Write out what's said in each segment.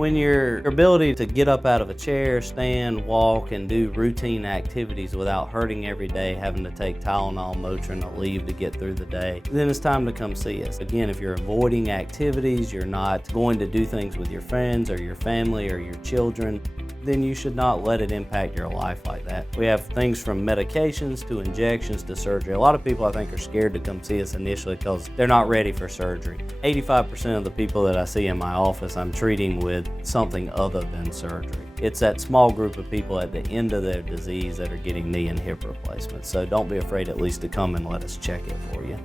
When your ability to get up out of a chair, stand, walk, and do routine activities without hurting every day, having to take Tylenol, Motrin, or leave to get through the day, then it's time to come see us. Again, if you're avoiding activities, you're not going to do things with your friends or your family or your children, then you should not let it impact your life like that. We have things from medications to injections to surgery. A lot of people, I think, are scared to come see us initially because they're not ready for surgery. 85% of the people that I see in my office, I'm treating with something other than surgery. It's that small group of people at the end of their disease that are getting knee and hip replacements. So don't be afraid at least to come and let us check it for you.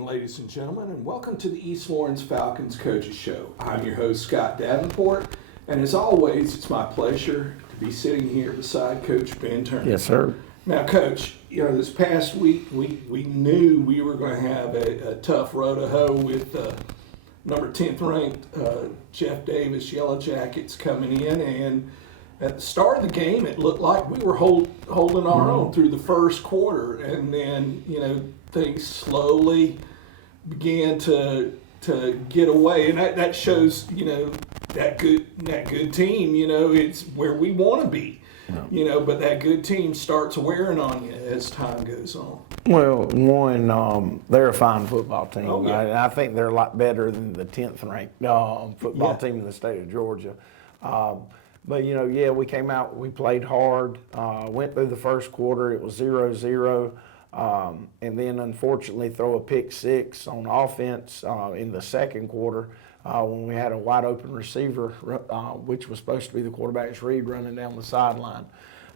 Ladies and gentlemen, and welcome to the East Lawrence Falcons Coaches Show. I'm your host, Scott Davenport, and as always, it's my pleasure to be sitting here beside Coach Ben Turner. Yes, sir. Now, Coach, this past week, we knew we were going to have a tough row to hoe with number 10th ranked Jeff Davis Yellow Jackets coming in, and at the start of the game, it looked like we were holding our own through the first quarter, and then, things slowly began to get away, and that shows that good team it's where we want to be, but that good team starts wearing on you as time goes on. Well, they're a fine football team. Oh, yeah. I think they're a lot better than the 10th ranked football team in the state of Georgia. But we came out, we played hard, went through the first quarter, it was 0-0. And then unfortunately throw a pick six on offense in the second quarter when we had a wide open receiver, which was supposed to be the quarterback's read running down the sideline.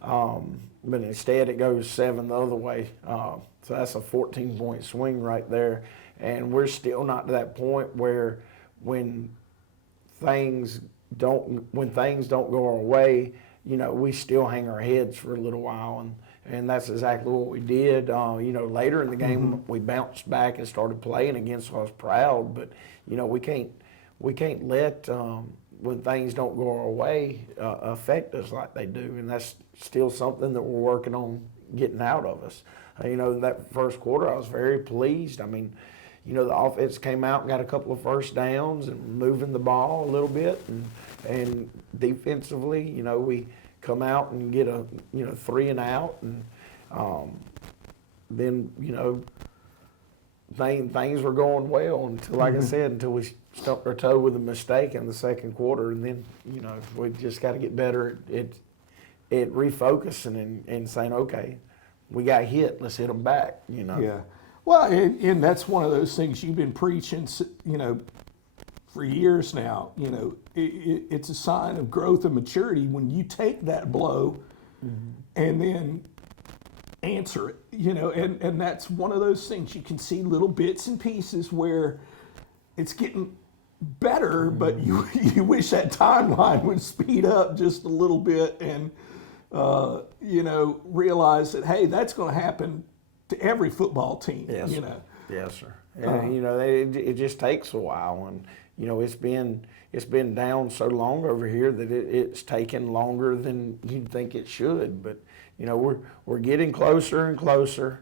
But instead it goes 7 the other way. So that's a 14-point swing right there. And we're still not to that point where when things don't go our way, we still hang our heads for a little while. And that's exactly what we did. Later in the game, we bounced back and started playing against us proud. But, we can't let when things don't go our way affect us like they do. And that's still something that we're working on getting out of us. That first quarter, I was very pleased. I mean, the offense came out and got a couple of first downs and moving the ball a little bit. And defensively, we come out and get a 3 and out, and then things were going well until, like I said, until we stumped our toe with a mistake in the second quarter, and then we just got to get better at refocusing and saying, okay, we got hit, let's hit them back. Yeah, well, and that's one of those things you've been preaching, for years now. It's a sign of growth and maturity when you take that blow and then answer it, and that's one of those things. You can see little bits and pieces where it's getting better, but you wish that timeline would speed up just a little bit and, realize that, hey, that's going to happen to every football team. Yes, Yes, sir. And, it just takes a while, and it's been down so long over here that it's taken longer than you'd think it should. But we're getting closer and closer.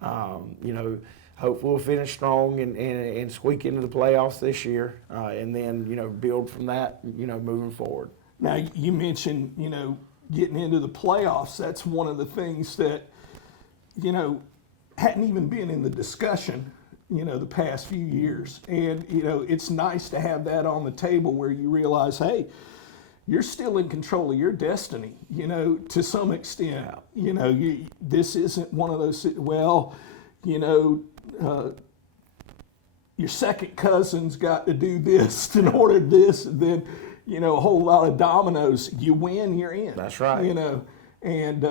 Hopefully we'll finish strong and squeak into the playoffs this year, and then build from that. Moving forward. Now you mentioned getting into the playoffs. That's one of the things that hadn't even been in the discussion the past few years. And, it's nice to have that on the table where you realize, hey, you're still in control of your destiny, to some extent. This isn't one of those, your second cousin's got to do this in order to this, and then, a whole lot of dominoes. You win, you're in. That's right. And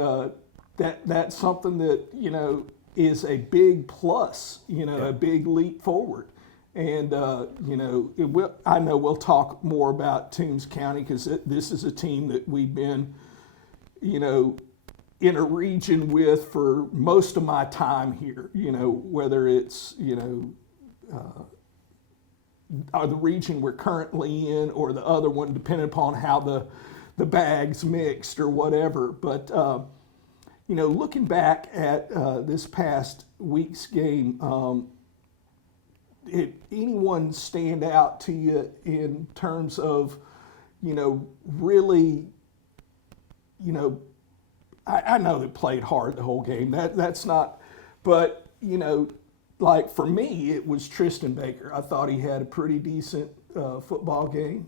that's something that, is a big plus, a big leap forward. And, I know we'll talk more about Toombs County because this is a team that we've been, in a region with for most of my time here, whether it's, the region we're currently in or the other one, depending upon how the bag's mixed or whatever. But you know, looking back at this past week's game, did anyone stand out to you in terms of, you know, really, you know, I know they played hard the whole game. That's not, but, you know, like for me, it was Tristan Baker. I thought he had a pretty decent football game.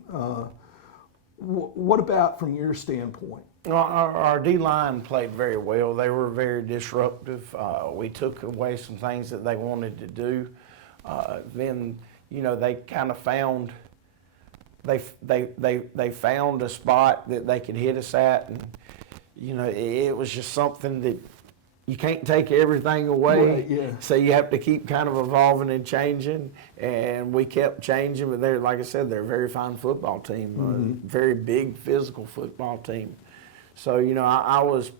What about from your standpoint? Our D-line played very well. They were very disruptive. We took away some things that they wanted to do. Then, you know, they kind of found, they found a spot that they could hit us at, and, you know, it was just something that you can't take everything away. Right, yeah. So you have to keep kind of evolving and changing, and we kept changing. But they're, like I said, they're a very fine football team, a very big physical football team. So, you know, I was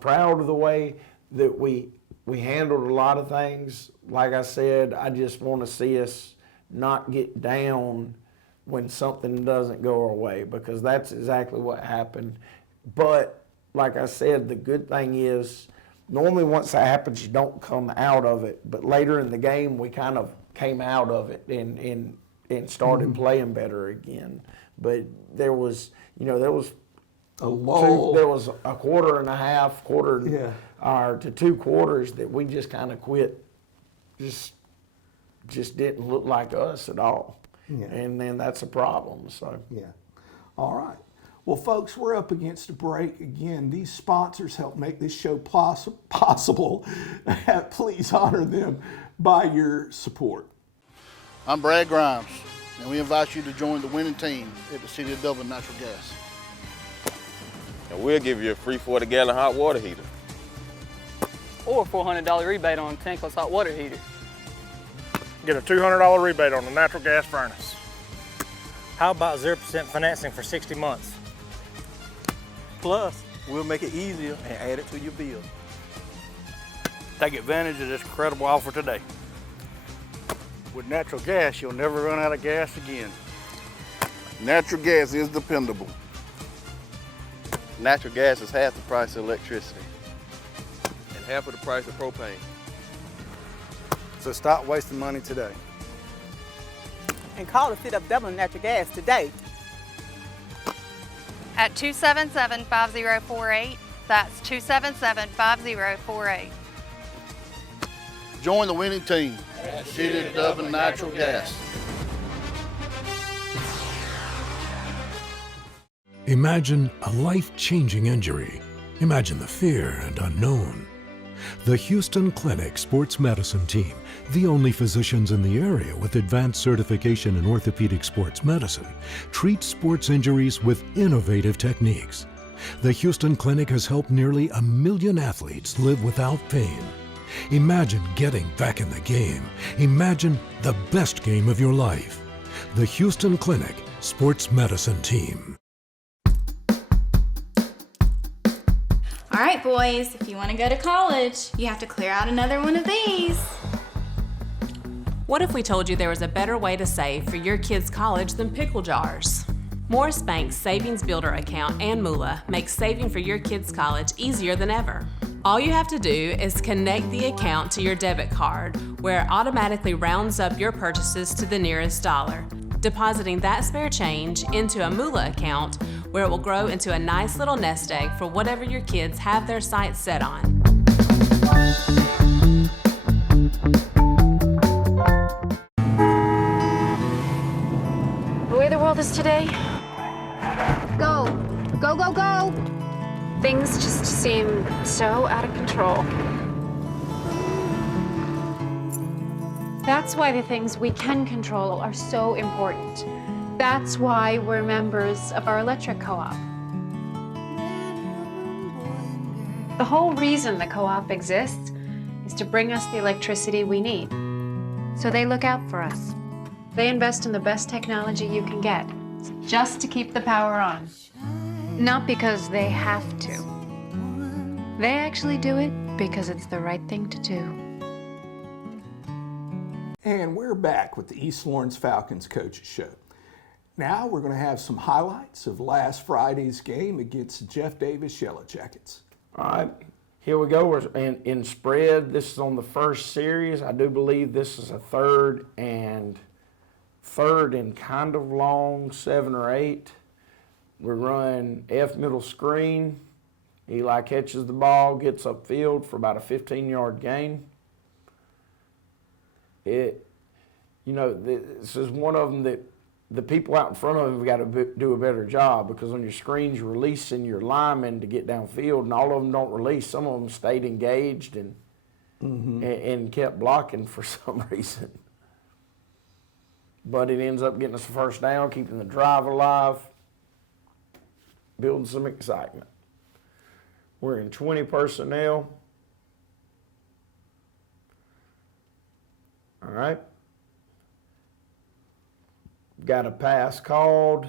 proud of the way that we handled a lot of things. Like I said, I just want to see us not get down when something doesn't go our way, because that's exactly what happened. But like I said, the good thing is, normally once that happens, you don't come out of it. But later in the game, we kind of came out of it and started playing better again. But there was, you know, there was a lull. There was a quarter and a half, to 2 quarters that we just kind of quit. Just didn't look like us at all. Yeah. And then that's a problem. So yeah. All right. Well, folks, we're up against a break. Again, these sponsors help make this show possible. Please honor them by your support. I'm Brad Grimes, and we invite you to join the winning team at the City of Dublin Natural Gas. And we'll give you a free 40-gallon hot water heater. Or a $400 rebate on a tankless hot water heater. Get a $200 rebate on the natural gas furnace. How about 0% financing for 60 months? Plus, we'll make it easier and add it to your bill. Take advantage of this incredible offer today. With natural gas, you'll never run out of gas again. Natural gas is dependable. Natural gas is half the price of electricity and half of the price of propane. So stop wasting money today. And call the City of Dublin Natural Gas today. At 277-5048. That's 277-5048. Join the winning team at City of Dublin Natural Gas. Imagine a life-changing injury. Imagine the fear and unknown. The Houston Clinic Sports Medicine Team, the only physicians in the area with advanced certification in orthopedic sports medicine, treats sports injuries with innovative techniques. The Houston Clinic has helped nearly 1 million athletes live without pain. Imagine getting back in the game. Imagine the best game of your life. The Houston Clinic Sports Medicine Team. All right, boys, if you want to go to college, you have to clear out another one of these. What if we told you there was a better way to save for your kids' college than pickle jars? Morris Bank's Savings Builder account and Moolah makes saving for your kids' college easier than ever. All you have to do is connect the account to your debit card, where it automatically rounds up your purchases to the nearest dollar, depositing that spare change into a Moolah account, where it will grow into a nice little nest egg for whatever your kids have their sights set on. The way the world is today, Go, go, go, go. things just seem so out of control. That's why the things we can control are so important. That's why we're members of our electric co-op. The whole reason the co-op exists is to bring us the electricity we need. So they look out for us. They invest in the best technology you can get, just to keep the power on. Not because they have to. They actually do it because it's the right thing to do. And we're back with the East Lawrence Falcons Coaches Show. Now we're going to have some highlights of last Friday's game against Jeff Davis Yellow Jackets. All right, here we go. We're in spread. This is on the first series. I do believe this is a third and kind of long, 7 or 8. We run F middle screen. Eli catches the ball, gets upfield for about a 15-yard gain. This is one of them that the people out in front of him have got to do a better job, because on your screens you're releasing your linemen to get downfield, and all of them don't release. Some of them stayed engaged and kept blocking for some reason. But it ends up getting us a first down, keeping the drive alive, building some excitement. We're in 20 personnel. All right. Got a pass called.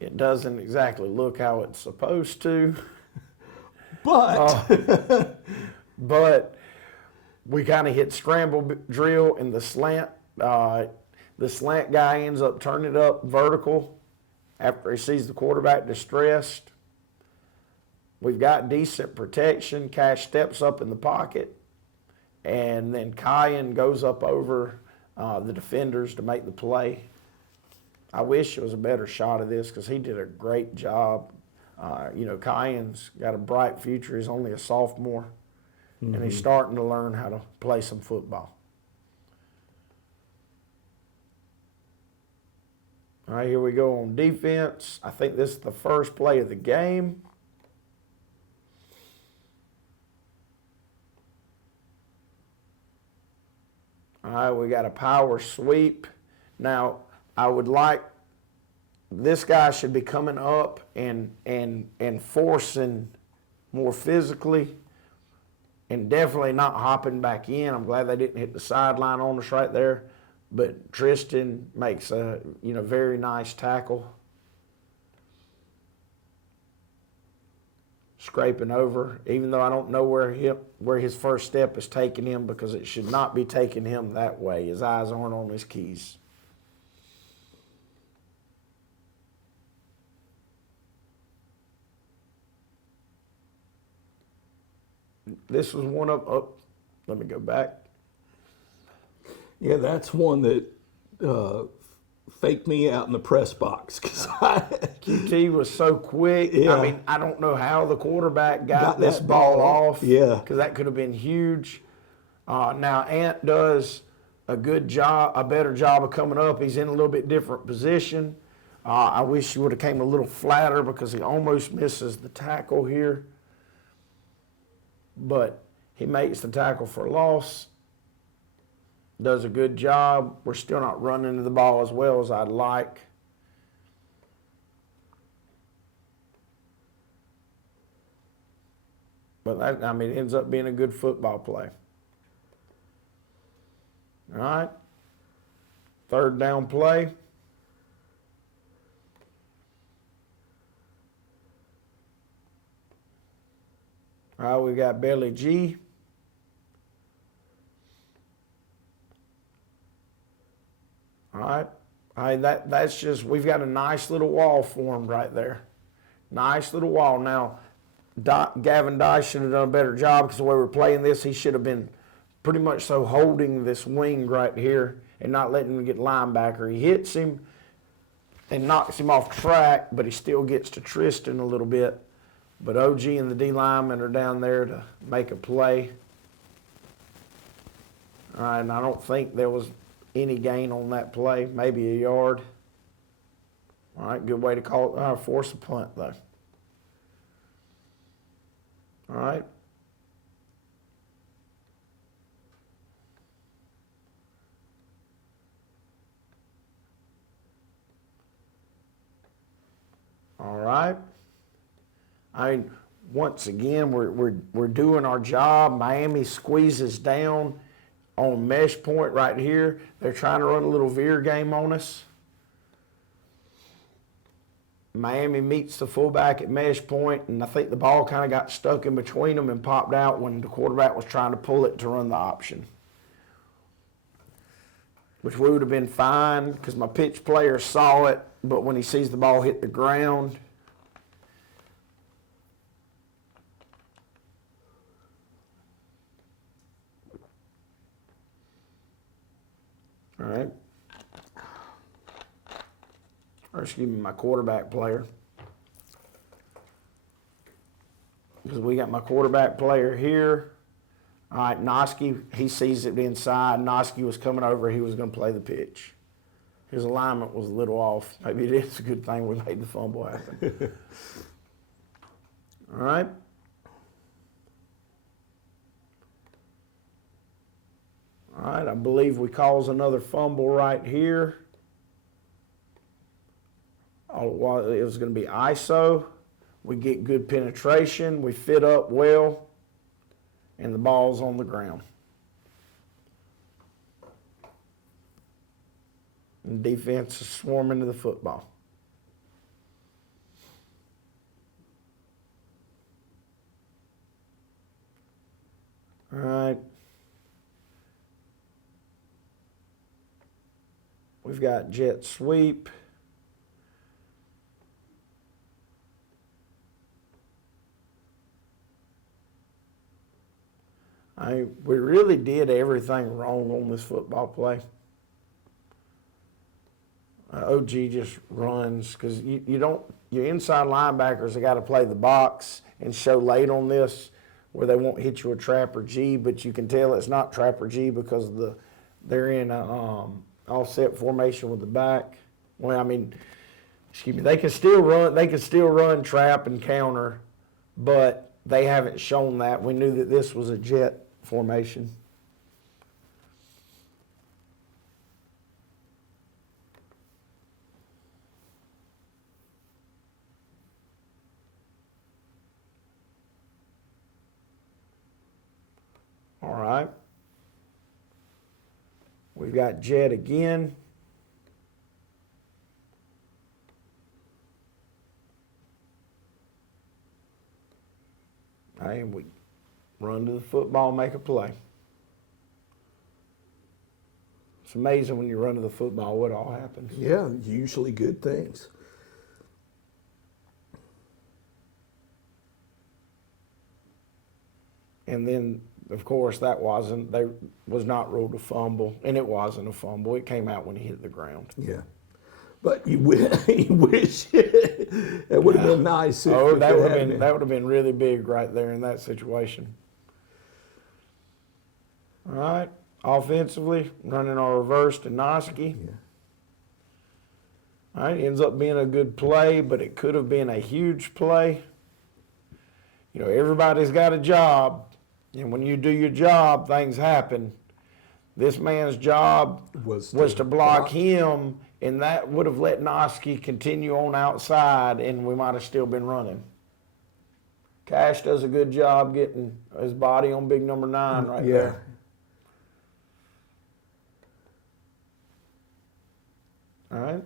It doesn't exactly look how it's supposed to. But we kind of hit scramble drill in the slant. The slant guy ends up turning it up vertical after he sees the quarterback distressed. We've got decent protection. Cash steps up in the pocket, and then Kyan goes up over the defenders to make the play. I wish it was a better shot of this, because he did a great job. Kyan's got a bright future. He's only a sophomore, and he's starting to learn how to play some football. All right, here we go on defense. I think this is the first play of the game. All right, we got a power sweep. Now, I would like, this guy should be coming up and forcing more physically, and definitely not hopping back in. I'm glad they didn't hit the sideline on us right there. But Tristan makes a very nice tackle. Scraping over, even though I don't know where his first step is taking him, because it should not be taking him that way. His eyes aren't on his keys. This was one of, let me go back. Yeah, that's one that faked me out in the press box. QT was so quick. Yeah. I mean, I don't know how the quarterback got this ball off. Yeah. Because that could have been huge. Now, Ant does a better job of coming up. He's in a little bit different position. I wish he would have came a little flatter, because he almost misses the tackle here. But he makes the tackle for loss. Does a good job. We're still not running into the ball as well as I'd like. But that, it ends up being a good football play. All right. Third down play. All right, we got Belly G. All right, that's just, we've got a nice little wall formed right there. Nice little wall. Now, Gavin Dye should have done a better job, because the way we're playing this, he should have been pretty much so holding this wing right here and not letting him get linebacker. He hits him and knocks him off track, but he still gets to Tristan a little bit. But OG and the D linemen are down there to make a play. All right, and I don't think there was any gain on that play, maybe a yard. All right, good way to call it. Force a punt, though. All right. All right. Once again, we're doing our job. Miami squeezes down on mesh point right here. They're trying to run a little veer game on us. Miami meets the fullback at mesh point, and I think the ball kind of got stuck in between them and popped out when the quarterback was trying to pull it to run the option. which we would have been fine because my pitch player saw it, but when he sees the ball hit the ground, all right, or excuse me, my quarterback player, because we got my quarterback player here. All right, Noski, he sees it inside. Noski was coming over. He was going to play the pitch. His alignment was a little off. Maybe it is a good thing we made the fumble happen. All right. All right, I believe we cause another fumble right here. Oh, it was going to be ISO. We get good penetration. We fit up well. And the ball's on the ground. And defense is swarming to the football. All right. We've got jet sweep. We really did everything wrong on this football play. OG just runs because you don't. Your inside linebackers have got to play the box and show late on this where they won't hit you a trap or G, but you can tell it's not trap or G because they're in a offset formation with the back. Well, I mean, excuse me, they can still run. They can still run trap and counter, but they haven't shown that. We knew that this was a jet formation. All right. We've got jet again. And we run to the football, make a play. It's amazing when you run to the football what all happens. Yeah, usually good things. And then, of course, that was not ruled a fumble, and it wasn't a fumble. It came out when he hit the ground. Yeah. But you wish it would have been nice. If That would have been really big right there in that situation. All right, offensively, running our reverse to Noski. Yeah. All right, ends up being a good play, but it could have been a huge play. You know, everybody's got a job, and when you do your job, things happen. This man's job was to block him, and that would have let Noski continue on outside, and we might have still been running. Cash does a good job getting his body on big number 9 right there. All right,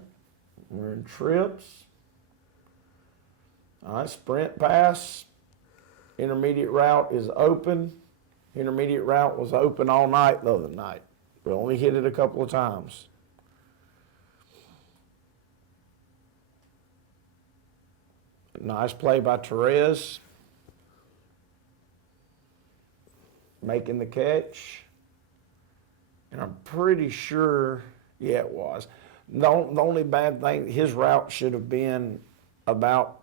we're in trips. All right, sprint pass. Intermediate route is open. Intermediate route was open all night the other night. We only hit it a couple of times. Nice play by Therese. Making the catch. And I'm pretty sure, yeah, it was. The only bad thing, his route should have been about,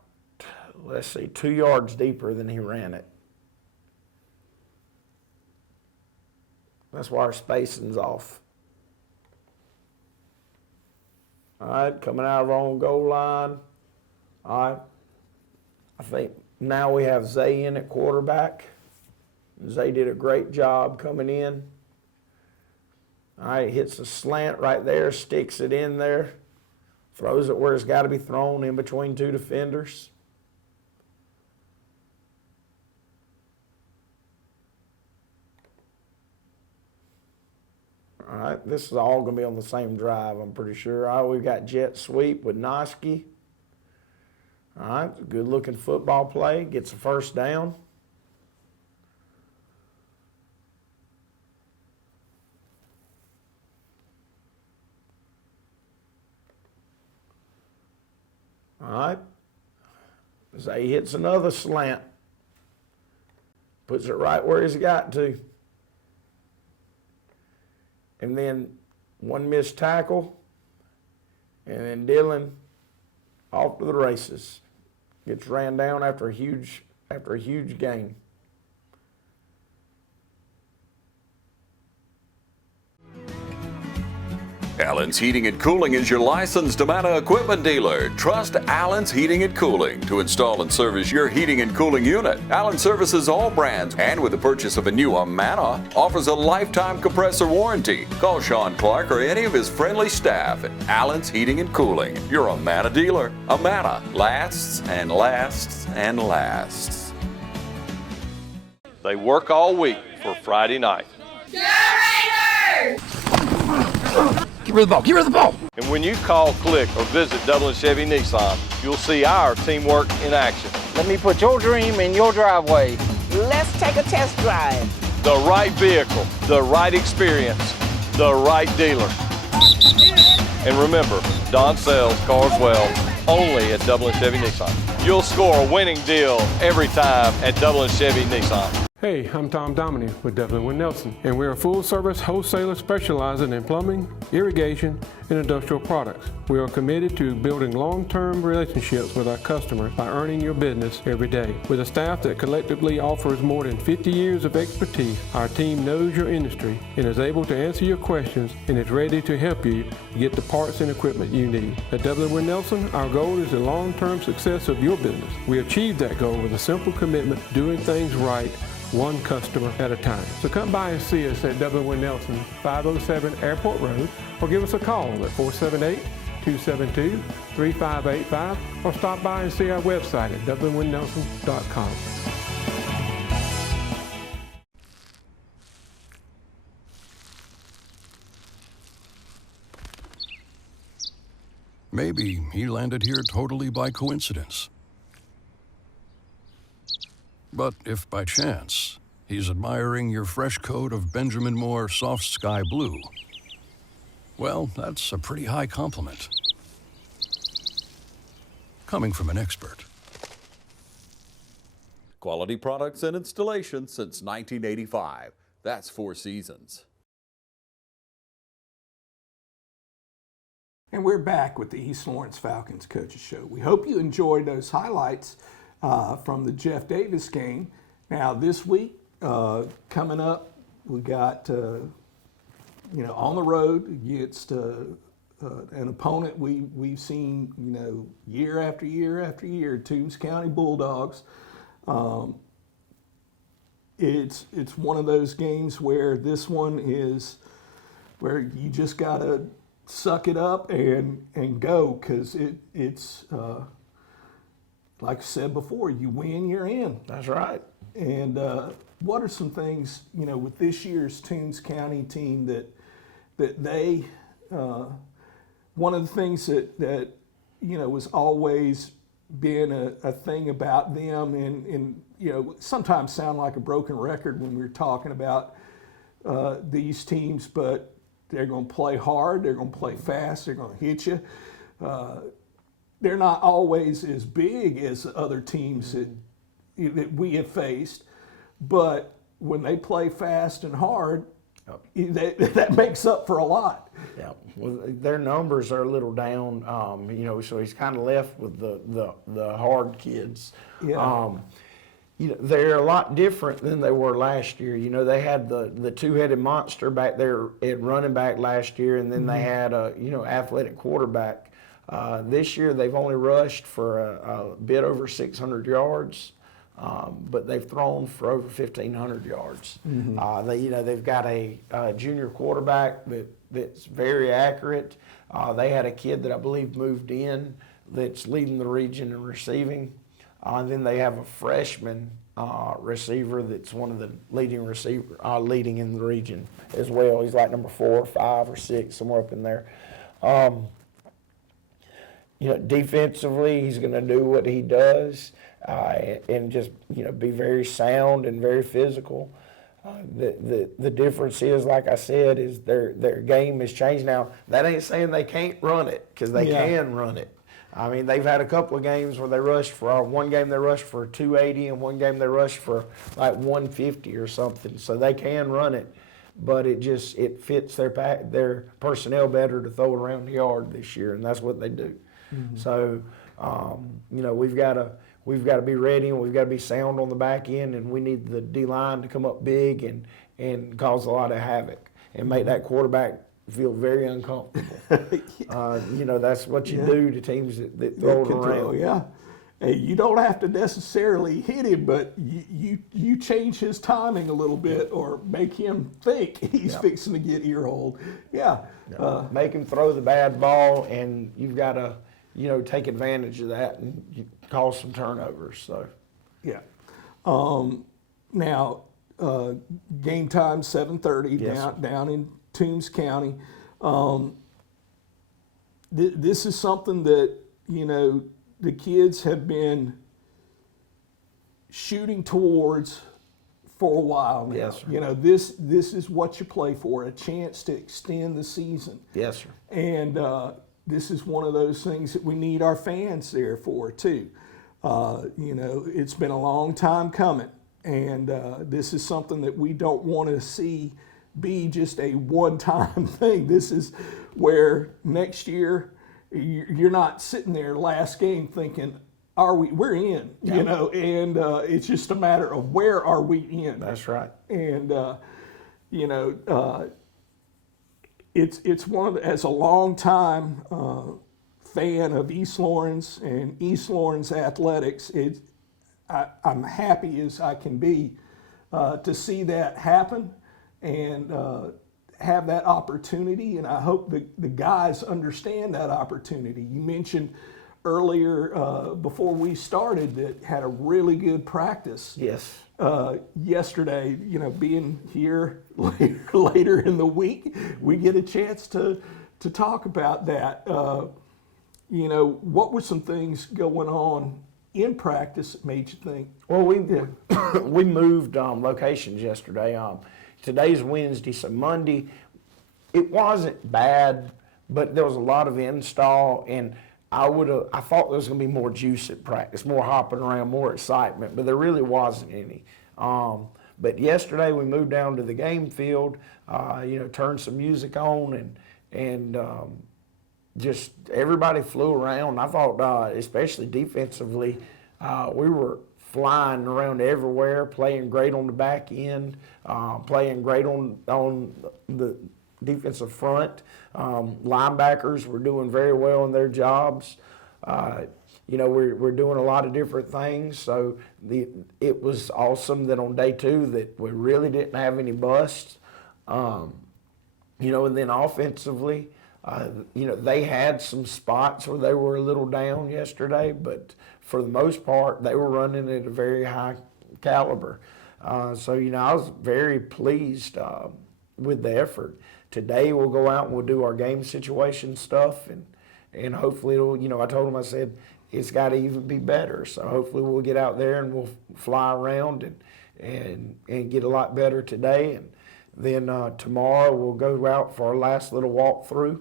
2 yards deeper than he ran it. That's why our spacing's off. All right, coming out of our own goal line. All right, I think now we have Zay in at quarterback. Zay did a great job coming in. All right, hits a slant right there, sticks it in there, throws it where it's got to be thrown in between 2 defenders. All right, this is all going to be on the same drive, I'm pretty sure. All right, we've got jet sweep with Noski. All right, good looking football play, gets a first down. All right. Zay hits another slant. Puts it right where he's got to. And then one missed tackle. And then Dylan off to the races. Gets ran down after a huge gain. Allen's Heating and Cooling is your licensed Amana equipment dealer. Trust Allen's Heating and Cooling to install and service your heating and cooling unit. Allen services all brands, and with the purchase of a new Amana, offers a lifetime compressor warranty. Call Sean Clark or any of his friendly staff at Allen's Heating and Cooling, your Amana dealer. Amana lasts and lasts and lasts. They work all week for Friday night. Give her the ball, give her the ball. And when you call, click, or visit Dublin Chevy Nissan, you'll see our teamwork in action. Let me put your dream in your driveway. Let's take a test drive. The right vehicle, the right experience, the right dealer. And remember, Don sells cars well only at Dublin Chevy Nissan. You'll score a winning deal every time at Dublin Chevy Nissan. Hey, I'm Tom Dominy with Dublin with Nelson, and we're a full-service wholesaler specializing in plumbing, irrigation, and industrial products. We are committed to building long-term relationships with our customers by earning your business every day. With a staff that collectively offers more than 50 years of expertise, our team knows your industry and is able to answer your questions and is ready to help you get the parts and equipment you need. At Dublin with Nelson, our goal is the long-term success of your business. We achieve that goal with a simple commitment to doing things right, one customer at a time. So come by and see us at Dublin with Nelson, 507 Airport Road, or give us a call at 478-272-3585, or stop by and see our website at dublinwithnelson.com. Maybe he landed here totally by coincidence. But if by chance he's admiring your fresh coat of Benjamin Moore soft sky blue, well, that's a pretty high compliment. Coming from an expert. Quality products and installation since 1985. That's 4 Seasons. And we're back with the East Lawrence Falcons Coaches Show. We hope you enjoyed those highlights from the Jeff Davis game. Now this week, coming up, we got on the road against an opponent we've seen year after year after year, Toombs County Bulldogs. It's one of those games where this one is where you just gotta suck it up and go, because it's like I said before, you win, you're in. That's right. And what are some things, with this year's Toombs County team that they, one of the things that has always been a thing about them, and sometimes sound like a broken record when we're talking about these teams, but they're going to play hard, they're going to play fast, they're going to hit you. They're not always as big as other teams that we have faced, but when they play fast and hard, that makes up for a lot. Yeah, well, their numbers are a little down, so he's kind of left with the hard kids. Yeah. They're a lot different than they were last year. They had the two-headed monster back there at running back last year, and then they had a athletic quarterback. This year they've only rushed for a bit over 600 yards, but they've thrown for over 1,500 yards. They've got a junior quarterback that's very accurate. They had a kid that I believe moved in that's leading the region in receiving. And then they have a freshman receiver that's one of the leading in the region as well. He's like number 4 or 5 or 6, somewhere up in there. Defensively, he's going to do what he does and just be very sound and very physical. The difference is, like I said, is their game has changed. Now, that ain't saying they can't run it, because they can run it. I mean, they've had a couple of games where they rushed for, one game they rushed for 280 and one game they rushed for like 150 or something. So they can run it, but it fits their personnel better to throw it around the yard this year, and that's what they do. Mm-hmm. So, you know, we've got to be ready, and we've got to be sound on the back end, and we need the D-line to come up big and cause a lot of havoc and make that quarterback feel very uncomfortable. You know, that's what you do to teams that throw it around. Yeah. Hey, you don't have to necessarily hit him, but you change his timing a little bit or make him think he's fixing to get earholed. Yeah. Make him throw the bad ball, and you've got to, you know, take advantage of that and cause some turnovers. So, yeah. Now, game time 7:30 down in Toombs County. This is something that, you know, the kids have been shooting towards for a while now. Yes, sir. You know, this is what you play for, a chance to extend the season. Yes, sir. And this is one of those things that we need our fans there for, too. You know, it's been a long time coming, and this is something that we don't want to see be just a one-time thing. This is where next year you're not sitting there last game thinking, we're in, you know, and it's just a matter of where are we in. That's right. And, you know, it's one of the, as a long time fan of East Lawrence and East Lawrence athletics, I'm happy as I can be to see that happen and have that opportunity, and I hope the guys understand that opportunity. You mentioned earlier before we started that had a really good practice. Yes. Yesterday, you know, being here later in the week, we get a chance to talk about that. You know, what were some things going on in practice that made you think? Well, we moved locations yesterday. Today's Wednesday, so Monday, it wasn't bad, but there was a lot of install, and I thought there was going to be more juice at practice, more hopping around, more excitement, but there really wasn't any. But yesterday we moved down to the game field, you know, turned some music on, and just everybody flew around. I thought, especially defensively, we were flying around everywhere, playing great on the back end, playing great on the defensive front. Linebackers were doing very well in their jobs. You know, we're doing a lot of different things. So it was awesome that on day 2 that we really didn't have any busts. You know, and then offensively, you know, they had some spots where they were a little down yesterday, but for the most part, they were running at a very high caliber. So, you know, I was very pleased with the effort. Today we'll go out and we'll do our game situation stuff, and hopefully it'll, you know, I told them, I said, it's got to even be better. So hopefully we'll get out there and we'll fly around and get a lot better today. And then tomorrow we'll go out for our last little walkthrough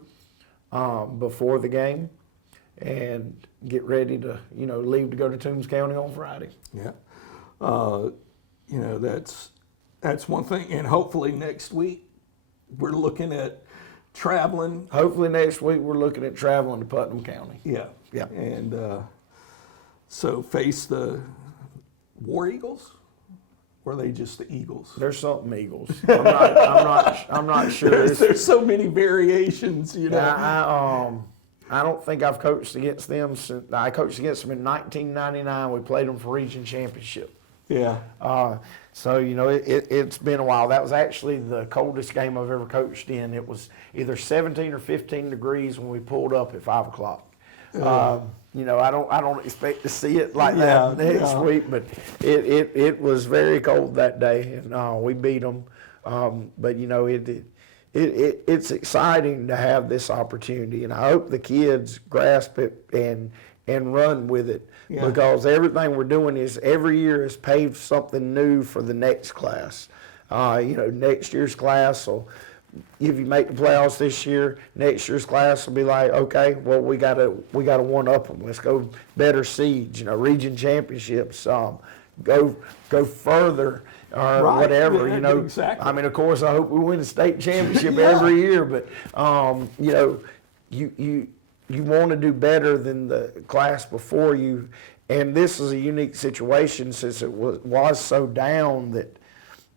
before the game and get ready to, you know, leave to go to Toombs County on Friday. Yeah. You know, that's one thing. And hopefully next week we're looking at traveling. Hopefully next week we're looking at traveling to Putnam County. Yeah. Yeah. And so face the War Eagles? Or are they just the Eagles? They're something Eagles. I'm not sure. There's so many variations, you know. I don't think I've coached against them since I coached against them in 1999. We played them for region championship. Yeah. So, you know, it's been a while. That was actually the coldest game I've ever coached in. It was either 17 or 15 degrees when we pulled up at 5 o'clock. You know, I don't expect to see it like that next week, but it was very cold that day, and we beat them. But you know, it's exciting to have this opportunity, and I hope the kids grasp it and run with it, because everything we're doing is every year is paved something new for the next class. You know, next year's class will if you make the playoffs this year, next year's class will be like, okay, well, we gotta one up them. Let's go better seeds, region championships, go further or Right, whatever, yeah, exactly. I mean, of course, I hope we win the state championship every year, but you want to do better than the class before you. And this is a unique situation since it was so down that,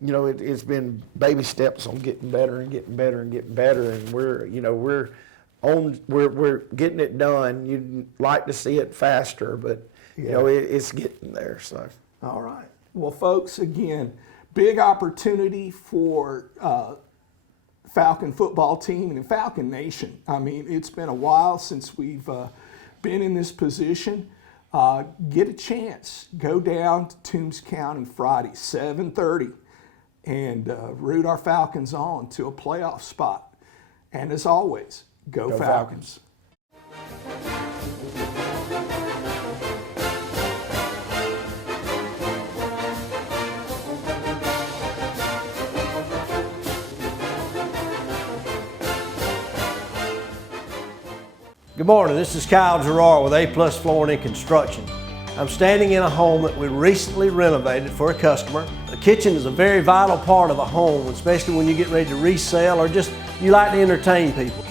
it's been baby steps on getting better and getting better and getting better. And we're getting it done. You'd like to see it faster, but it's getting there. So. All right. Well, folks, again, big opportunity for Falcon football team and Falcon Nation. I mean, it's been a while since we've been in this position. Get a chance. Go down to Toombs County Friday, 7:30, and root our Falcons on to a playoff spot. And as always, go Falcons. Good morning, this is Kyle Gerard with A+ Flooring and Construction. I'm standing in a home that we recently renovated for a customer. The kitchen is a very vital part of a home, especially when you get ready to resell or just you like to entertain people.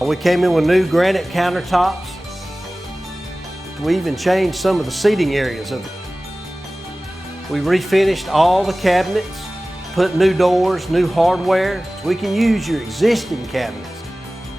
We came in with new granite countertops. We even changed some of the seating areas of it. We refinished all the cabinets, put new doors, new hardware. We can use your existing cabinets.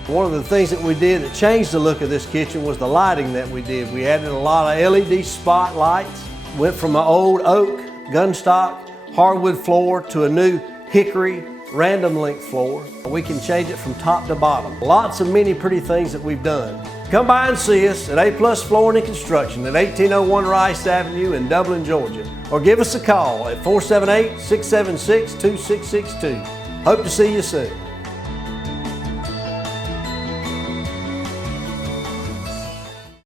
One of the things that we did that changed the look of this kitchen was the lighting that we did. We added a lot of LED spotlights, went from an old oak, gunstock, hardwood floor to a new hickory, random length floor. We can change it from top to bottom. Lots of many pretty things that we've done. Come by and see us at A+ Flooring and Construction at 1801 Rice Avenue in Dublin, Georgia, or give us a call at 478-676-2662. Hope to see you soon.